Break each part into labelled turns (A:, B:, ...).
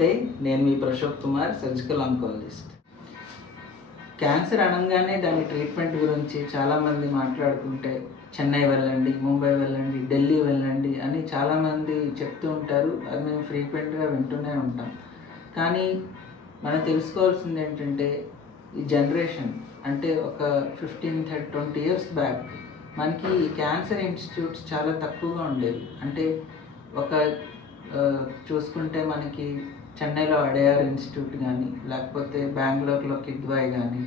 A: నమస్తే నేను మీ Prashok Kumar surgical oncologist cancer అనగానే దాని ట్రీట్మెంట్ గురించి చాలామంది మాట్లాడుకుంటే చెన్నై వెళ్ళండి ముంబై వెళ్ళండి ఢిల్లీ వెళ్ళండి అని చాలామంది చెప్తూ ఉంటారు. అది మేము ఫ్రీక్వెంట్గా వింటూనే ఉంటాం. కానీ మనం తెలుసుకోవాల్సింది ఏంటంటే ఈ జనరేషన్ అంటే ఒక fifteen thirty twenty years back మనకి ఈ క్యాన్సర్ ఇన్స్టిట్యూట్స్ చాలా తక్కువగా ఉండేవి. అంటే ఒక చూసుకుంటే మనకి చెన్నైలో అడయార్ ఇన్స్టిట్యూట్ కానీ లేకపోతే బెంగళూరులో కిద్వాయ్ కానీ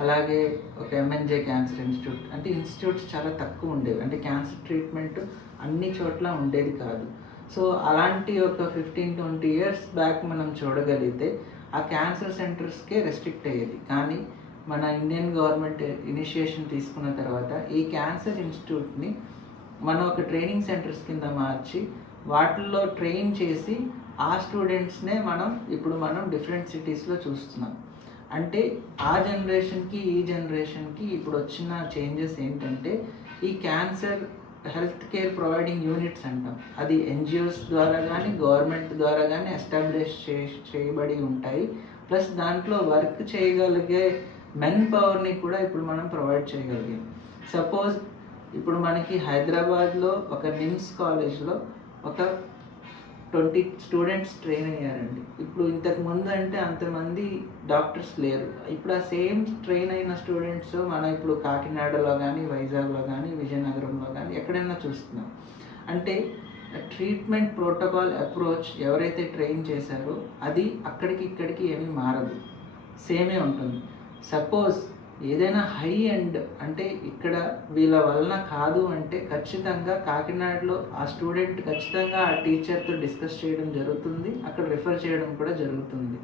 A: అలాగే ఒక ఎంఎన్జే క్యాన్సర్ ఇన్స్టిట్యూట్. అంటే ఇన్స్టిట్యూట్స్ చాలా తక్కువ ఉండేవి. అంటే క్యాన్సర్ ట్రీట్మెంట్ అన్ని చోట్ల ఉండేది కాదు. సో అలాంటి ఒక ఫిఫ్టీన్ ట్వంటీ ఇయర్స్ బ్యాక్ మనం చూడగలిగితే ఆ క్యాన్సర్ సెంటర్స్కే రెస్ట్రిక్ట్ అయ్యేది. కానీ మన ఇండియన్ గవర్నమెంట్ ఇనిషియేషన్ తీసుకున్న తర్వాత ఈ క్యాన్సర్ ఇన్స్టిట్యూట్ని మనం ఒక ట్రైనింగ్ సెంటర్స్ కింద మార్చి వాటిల్లో ట్రైన్ చేసి ఆ స్టూడెంట్స్నే మనం ఇప్పుడు మనం డిఫరెంట్ సిటీస్లో చూస్తున్నాం. అంటే ఆ జనరేషన్కి ఈ జనరేషన్కి ఇప్పుడు వచ్చిన చేంజెస్ ఏంటంటే ఈ cancer health care providing units అంటాం. అది ఎన్జిఓస్ ద్వారా కానీ గవర్నమెంట్ ద్వారా కానీ ఎస్టాబ్లిష్ చే చేయబడి ఉంటాయి. ప్లస్ దాంట్లో వర్క్ చేయగలిగే మెన్ పవర్ని కూడా ఇప్పుడు మనం ప్రొవైడ్ చేయగలిగాం. సపోజ్ ఇప్పుడు మనకి హైదరాబాద్లో ఒక నిమ్స్ కాలేజ్లో ఒక ట్వంటీ స్టూడెంట్స్ ట్రైన్ అయ్యారండి. ఇప్పుడు ఇంతకు ముందు అంటే అంతమంది డాక్టర్స్ లేరు. ఇప్పుడు ఆ సేమ్ ట్రైన్ అయిన స్టూడెంట్స్ మనం ఇప్పుడు కాకినాడలో కానీ వైజాగ్లో కానీ విజయనగరంలో కానీ ఎక్కడైనా చూస్తున్నాం. అంటే ట్రీట్మెంట్ ప్రోటోకాల్ అప్రోచ్ ఎవరైతే ట్రైన్ చేశారో అది అక్కడికి ఇక్కడికి ఏమీ మారదు. సేమే ఉంటుంది. సపోజ్ ఏదైనా హై ఎండ్ అంటే ఇక్కడ వీళ్ళ వలన కాదు అంటే ఖచ్చితంగా కాకినాడలో ఆ స్టూడెంట్ ఖచ్చితంగా ఆ టీచర్తో డిస్కస్ చేయడం జరుగుతుంది. అక్కడ రిఫర్ చేయడం కూడా జరుగుతుంది.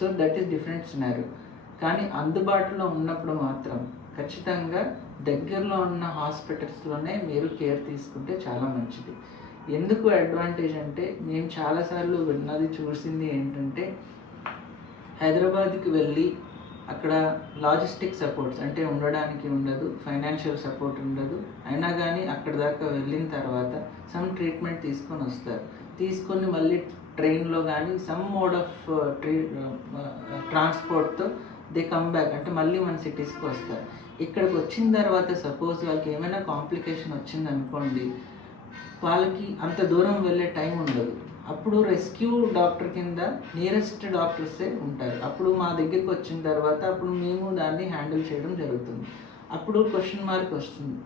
A: So that is different scenario. కానీ అందుబాటులో ఉన్నప్పుడు మాత్రం ఖచ్చితంగా దగ్గరలో ఉన్న హాస్పిటల్స్లోనే మీరు కేర్ తీసుకుంటే చాలా మంచిది. ఎందుకు అడ్వాంటేజ్ అంటే మేము చాలాసార్లు విన్నది చూసింది ఏంటంటే హైదరాబాద్కి వెళ్ళి అక్కడ లాజిస్టిక్ సపోర్ట్స్ అంటే ఉండడానికి ఉండదు ఫైనాన్షియల్ సపోర్ట్ ఉండదు. అయినా కానీ అక్కడ దాకా వెళ్ళిన తర్వాత సమ్ ట్రీట్మెంట్ తీసుకొని వస్తారు. తీసుకొని మళ్ళీ ట్రైన్లో కానీ సమ్ మోడ్ ఆఫ్ ట్రీ ట్రాన్స్పోర్ట్తో దే కమ్ బ్యాక్ అంటే మళ్ళీ మన సిటీస్కి వస్తారు. ఇక్కడికి వచ్చిన తర్వాత సపోజ్ వాళ్ళకి ఏమైనా కాంప్లికేషన్ వచ్చింది అనుకోండి వాళ్ళకి అంత దూరం వెళ్ళే టైం ఉండదు. అప్పుడు రెస్క్యూ డాక్టర్ కింద నియరెస్ట్ డాక్టర్సే ఉంటారు. అప్పుడు మా దగ్గరికి వచ్చిన తర్వాత అప్పుడు మేము దాన్ని హ్యాండిల్ చేయడం జరుగుతుంది. అప్పుడు క్వశ్చన్ మార్క్ వస్తుంది.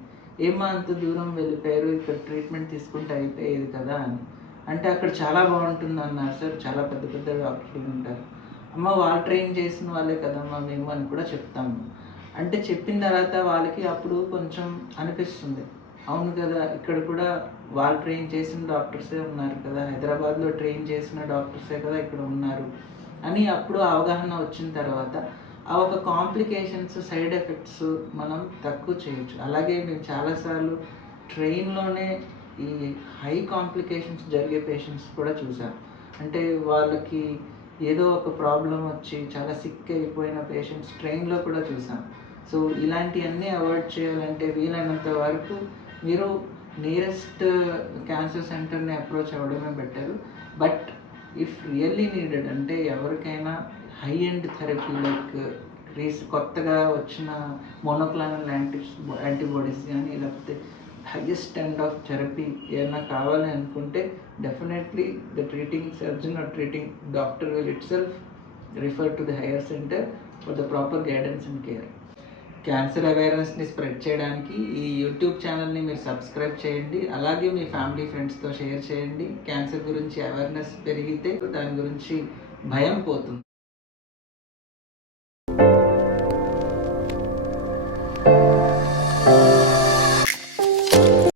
A: ఏమా అంత దూరం వెళ్ళిపోయారు? ఇక్కడ ట్రీట్మెంట్ తీసుకుంటే అయిపోయేది కదా అని. అంటే అక్కడ చాలా బాగుంటుంది అన్నారు సార్. చాలా పెద్ద పెద్ద డాక్టర్లు ఉంటారు. అమ్మ వాళ్ళు ట్రైన్ చేసిన వాళ్ళే కదమ్మా మేము అని కూడా చెప్తాము. అంటే చెప్పిన తర్వాత వాళ్ళకి అప్పుడు కొంచెం అనిపిస్తుంది. అవును కదా ఇక్కడ కూడా వాళ్ళు ట్రైన్ చేసిన డాక్టర్సే ఉన్నారు కదా హైదరాబాద్లో ట్రైన్ చేసిన డాక్టర్సే కదా ఇక్కడ ఉన్నారు అని అప్పుడు అవగాహన వచ్చిన తర్వాత ఆ ఒక కాంప్లికేషన్స్ సైడ్ ఎఫెక్ట్స్ మనం తక్కువ చేయొచ్చు. అలాగే మేము చాలాసార్లు ట్రైన్లోనే ఈ హై కాంప్లికేషన్స్ జరిగే పేషెంట్స్ కూడా చూసాం అంటే వాళ్ళకి ఏదో ఒక ప్రాబ్లం వచ్చి చాలా సిక్ అయిపోయిన పేషెంట్స్ ట్రైన్లో కూడా చూసాం సో ఇలాంటివన్నీ అవాయిడ్ చేయాలంటే వీలైనంత వరకు మీరు నియరెస్ట్ క్యాన్సర్ సెంటర్ని అప్రోచ్ అవ్వడమే better but if really needed అంటే ఎవరికైనా high end therapy like rays కొత్తగా వచ్చిన మోనోక్లానల్ యాంటీ యాంటీబాడీస్ కానీ లేకపోతే హైయెస్ట్ ఎండ్ ఆఫ్ థెరపీ ఏమైనా కావాలి అనుకుంటే definitely the treating surgeon or treating doctor will itself refer to the higher center for the proper guidance and care cancer అవేర్నెస్ని spread చేయడానికి ఈ YouTube ఛానల్ని మీరు సబ్స్క్రైబ్ చేయండి. అలాగే మీ ఫ్యామిలీ ఫ్రెండ్స్తో షేర్ చేయండి. క్యాన్సర్ గురించి అవేర్నెస్ పెరిగితే దాని గురించి భయం పోతుంది.